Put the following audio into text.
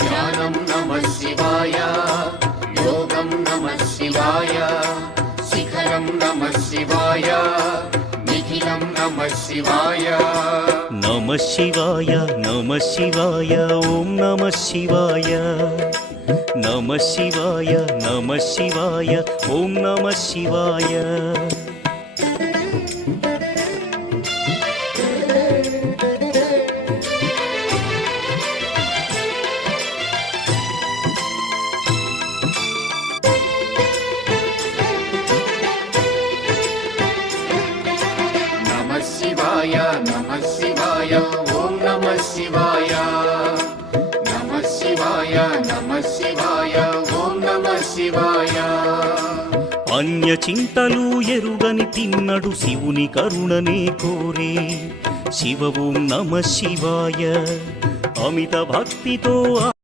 ధ్యానం నమః శివాయ, యోగం నమః శివాయ, శిఖరం నమః శివాయ, నిఖిలం నమః శివాయ. నమః శివాయ నమః శివాయ ఓం నమః శివాయ. నమః శివాయ నమః శివాయ ఓం నమః శివాయ. నమః శివాయ నమః శివాయ ఓం నమః శివాయ. నమః శివాయ నమః శివాయ ఓం నమః శివాయ. అన్య చింతలు ఎరుగని తిన్నడు శివుని కరుణనే కోరే. శివ ఓం నమః శివాయ. అమిత భక్తితో